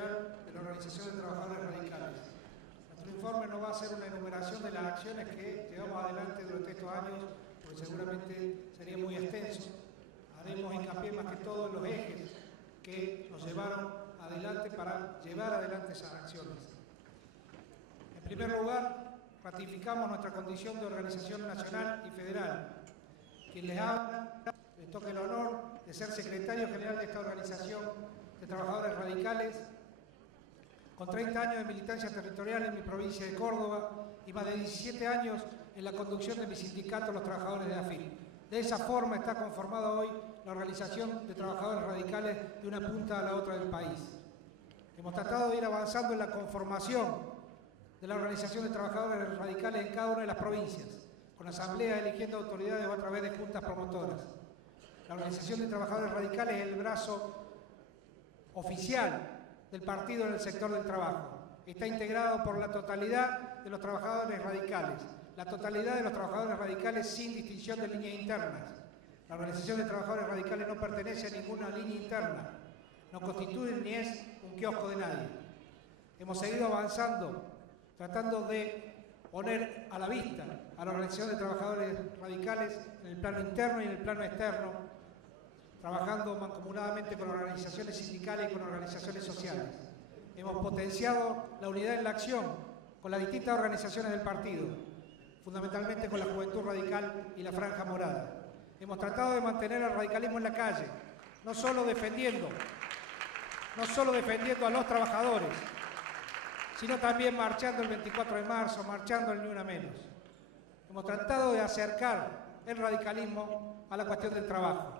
Territorial de la Organización de Trabajadores Radicales. Nuestro informe no va a ser una enumeración de las acciones que llevamos adelante durante estos años, porque seguramente sería muy extenso. Haremos hincapié más que todo en los ejes que nos llevaron adelante para llevar adelante esas acciones. En primer lugar, ratificamos nuestra condición de organización nacional y federal. Quien les habla, les toca el honor de ser secretario general de esta organización de trabajadores radicales, con 30 años de militancia territorial en mi provincia de Córdoba y más de 17 años en la conducción de mi sindicato, los trabajadores de AFIL. De esa forma está conformada hoy la organización de trabajadores radicales de una punta a la otra del país. Hemos tratado de ir avanzando en la conformación de la organización de trabajadores radicales en cada una de las provincias, con asambleas eligiendo autoridades o a través de juntas promotoras. La organización de trabajadores radicales es el brazo oficial del partido en el sector del trabajo. Está integrado por la totalidad de los trabajadores radicales, la totalidad de los trabajadores radicales sin distinción de líneas internas. La organización de trabajadores radicales no pertenece a ninguna línea interna, no constituye ni es un kiosco de nadie. Hemos seguido avanzando, tratando de poner a la vista a la organización de trabajadores radicales en el plano interno y en el plano externo, trabajando mancomunadamente con organizaciones sindicales y con organizaciones sociales. Hemos potenciado la unidad en la acción con las distintas organizaciones del partido, fundamentalmente con la Juventud Radical y la Franja Morada. Hemos tratado de mantener al radicalismo en la calle, no solo defendiendo a los trabajadores, sino también marchando el 24 de marzo, marchando el Ni Una Menos. Hemos tratado de acercar el radicalismo a la cuestión del trabajo.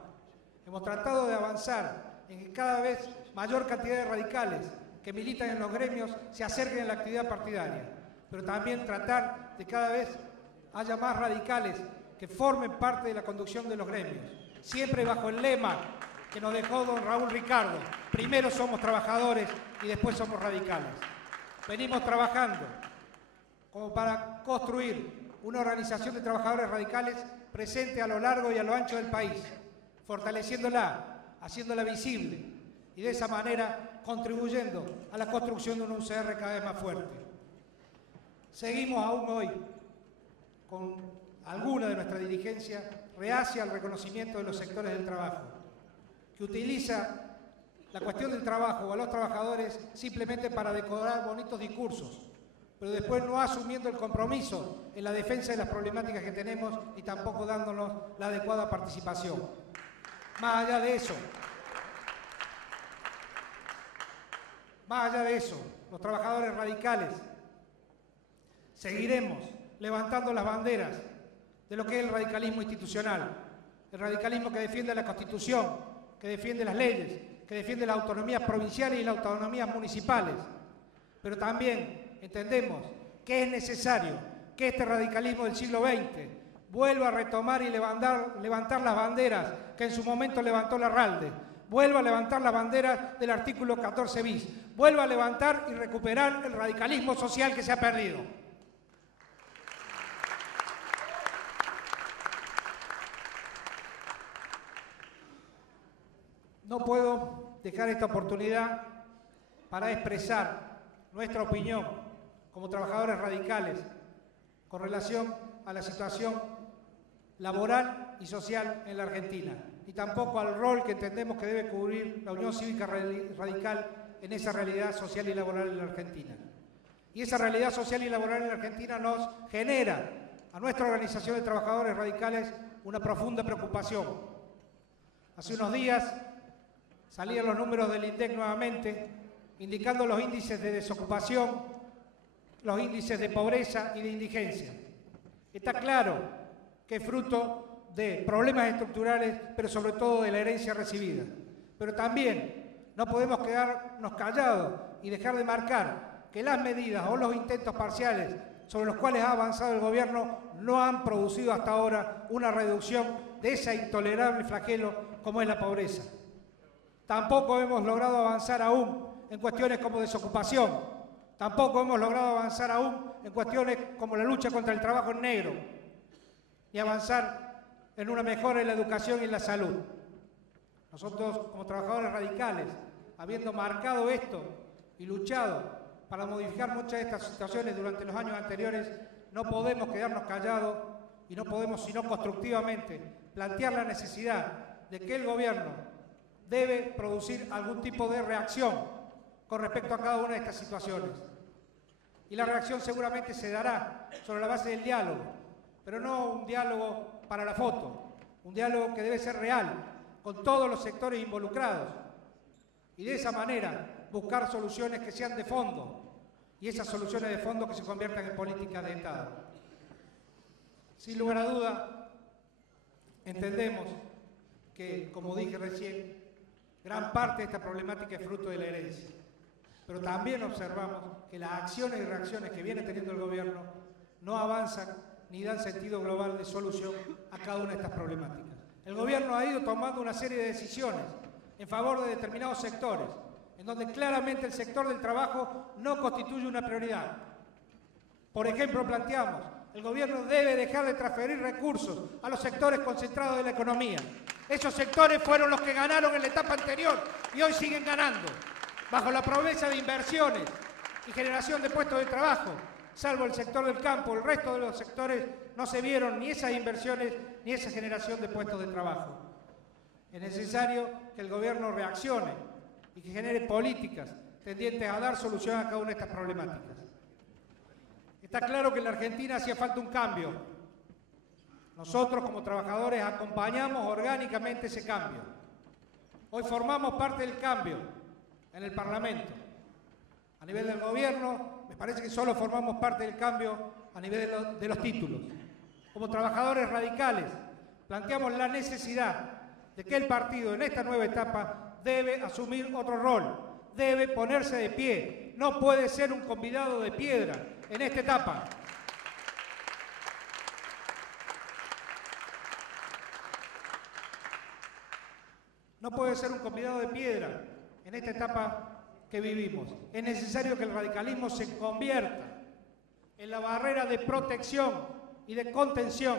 Hemos tratado de avanzar en que cada vez mayor cantidad de radicales que militan en los gremios se acerquen a la actividad partidaria, pero también tratar de cada vez haya más radicales que formen parte de la conducción de los gremios, siempre bajo el lema que nos dejó don Raúl Ricardo: primero somos trabajadores y después somos radicales. Venimos trabajando como para construir una organización de trabajadores radicales presente a lo largo y a lo ancho del país, fortaleciéndola, haciéndola visible y de esa manera contribuyendo a la construcción de un UCR cada vez más fuerte. Seguimos aún hoy con alguna de nuestra dirigencia reacia al reconocimiento de los sectores del trabajo, que utiliza la cuestión del trabajo o a los trabajadores simplemente para decorar bonitos discursos, pero después no asumiendo el compromiso en la defensa de las problemáticas que tenemos y tampoco dándonos la adecuada participación. Más allá de eso, los trabajadores radicales seguiremos levantando las banderas de lo que es el radicalismo institucional, el radicalismo que defiende la Constitución, que defiende las leyes, que defiende las autonomías provinciales y las autonomías municipales. Pero también entendemos que es necesario que este radicalismo del siglo XX vuelva a retomar y levantar las banderas que en su momento levantó Larralde, vuelva a levantar las banderas del artículo 14 bis, vuelva a levantar y recuperar el radicalismo social que se ha perdido. No puedo dejar esta oportunidad para expresar nuestra opinión como trabajadores radicales con relación a la situación laboral y social en la Argentina, y tampoco al rol que entendemos que debe cubrir la Unión Cívica Radical en esa realidad social y laboral en la Argentina. Y esa realidad social y laboral en la Argentina nos genera a nuestra organización de trabajadores radicales una profunda preocupación. Hace unos días salían los números del INDEC nuevamente, indicando los índices de desocupación, los índices de pobreza y de indigencia. Está claro que es fruto de problemas estructurales, pero sobre todo de la herencia recibida. Pero también no podemos quedarnos callados y dejar de marcar que las medidas o los intentos parciales sobre los cuales ha avanzado el gobierno no han producido hasta ahora una reducción de ese intolerable flagelo como es la pobreza. Tampoco hemos logrado avanzar aún en cuestiones como desocupación. Tampoco hemos logrado avanzar aún en cuestiones como la lucha contra el trabajo en negro y avanzar en una mejora en la educación y en la salud. Nosotros, como trabajadores radicales, habiendo marcado esto y luchado para modificar muchas de estas situaciones durante los años anteriores, no podemos quedarnos callados y no podemos, sino constructivamente, plantear la necesidad de que el gobierno debe producir algún tipo de reacción con respecto a cada una de estas situaciones. Y la reacción seguramente se dará sobre la base del diálogo, pero no un diálogo para la foto, un diálogo que debe ser real, con todos los sectores involucrados, y de esa manera buscar soluciones que sean de fondo, y esas soluciones de fondo que se conviertan en políticas de Estado. Sin lugar a duda, entendemos que, como dije recién, gran parte de esta problemática es fruto de la herencia. Pero también observamos que las acciones y reacciones que viene teniendo el gobierno no avanzan ni dan sentido global de solución a cada una de estas problemáticas. El gobierno ha ido tomando una serie de decisiones en favor de determinados sectores, en donde claramente el sector del trabajo no constituye una prioridad. Por ejemplo, planteamos, el gobierno debe dejar de transferir recursos a los sectores concentrados de la economía. Esos sectores fueron los que ganaron en la etapa anterior y hoy siguen ganando, bajo la promesa de inversiones y generación de puestos de trabajo. Salvo el sector del campo, el resto de los sectores no se vieron ni esas inversiones ni esa generación de puestos de trabajo. Es necesario que el gobierno reaccione y que genere políticas tendientes a dar solución a cada una de estas problemáticas. Está claro que en la Argentina hacía falta un cambio. Nosotros, como trabajadores, acompañamos orgánicamente ese cambio. Hoy formamos parte del cambio en el Parlamento. A nivel del gobierno, me parece que solo formamos parte del cambio a nivel de los títulos. Como trabajadores radicales, planteamos la necesidad de que el partido en esta nueva etapa debe asumir otro rol, debe ponerse de pie, no puede ser un convidado de piedra en esta etapa. No puede ser un convidado de piedra en esta etapa que vivimos. Es necesario que el radicalismo se convierta en la barrera de protección y de contención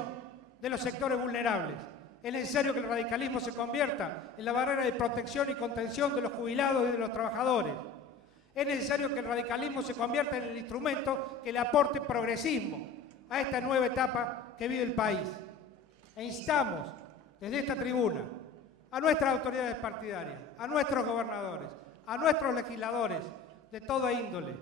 de los sectores vulnerables. Es necesario que el radicalismo se convierta en la barrera de protección y contención de los jubilados y de los trabajadores. Es necesario que el radicalismo se convierta en el instrumento que le aporte progresismo a esta nueva etapa que vive el país. E instamos desde esta tribuna a nuestras autoridades partidarias, a nuestros gobernadores, a nuestros legisladores de toda índole,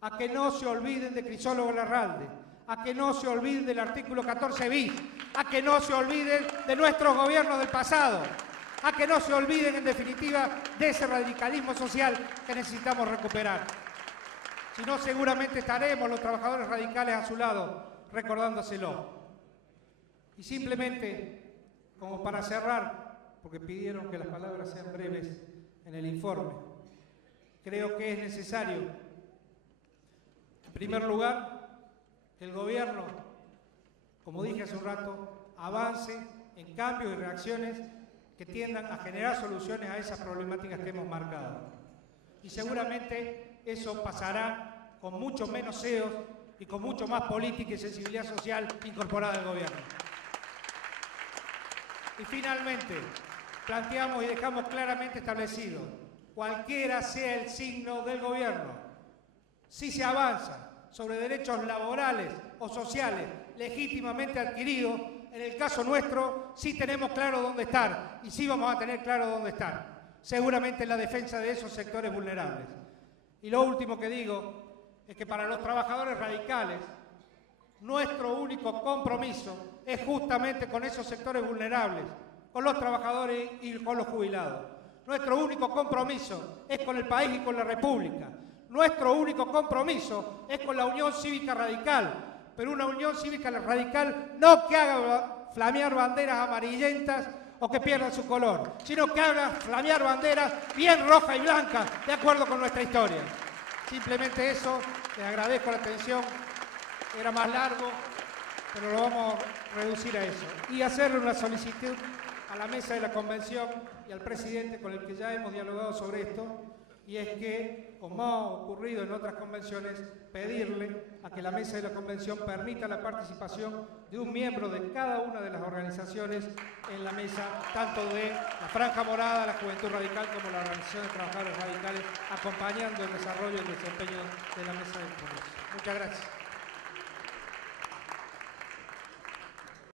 a que no se olviden de Crisólogo Larralde, a que no se olviden del artículo 14 bis, a que no se olviden de nuestros gobiernos del pasado, a que no se olviden, en definitiva, de ese radicalismo social que necesitamos recuperar. Si no, seguramente estaremos los trabajadores radicales a su lado, recordándoselo. Y simplemente, como para cerrar, porque pidieron que las palabras sean breves en el informe, creo que es necesario, en primer lugar, que el gobierno, como dije hace un rato, avance en cambios y reacciones que tiendan a generar soluciones a esas problemáticas que hemos marcado. Y seguramente eso pasará con mucho menos CEOs y con mucho más política y sensibilidad social incorporada al gobierno. Y finalmente, planteamos y dejamos claramente establecido, cualquiera sea el signo del gobierno, si se avanza sobre derechos laborales o sociales legítimamente adquiridos, en el caso nuestro sí tenemos claro dónde estar y sí vamos a tener claro dónde estar, seguramente en la defensa de esos sectores vulnerables. Y lo último que digo es que para los trabajadores radicales nuestro único compromiso es justamente con esos sectores vulnerables, con los trabajadores y con los jubilados. Nuestro único compromiso es con el país y con la República. Nuestro único compromiso es con la Unión Cívica Radical, pero una Unión Cívica Radical no que haga flamear banderas amarillentas o que pierdan su color, sino que haga flamear banderas bien rojas y blancas, de acuerdo con nuestra historia. Simplemente eso, les agradezco la atención, era más largo, pero lo vamos a reducir a eso. Y hacerle una solicitud a la mesa de la convención y al presidente con el que ya hemos dialogado sobre esto, y es que, como ha ocurrido en otras convenciones, pedirle a que la mesa de la convención permita la participación de un miembro de cada una de las organizaciones en la mesa, tanto de la Franja Morada, la Juventud Radical, como la Organización de Trabajadores Radicales, acompañando el desarrollo y el desempeño de la mesa del Congreso. Muchas gracias.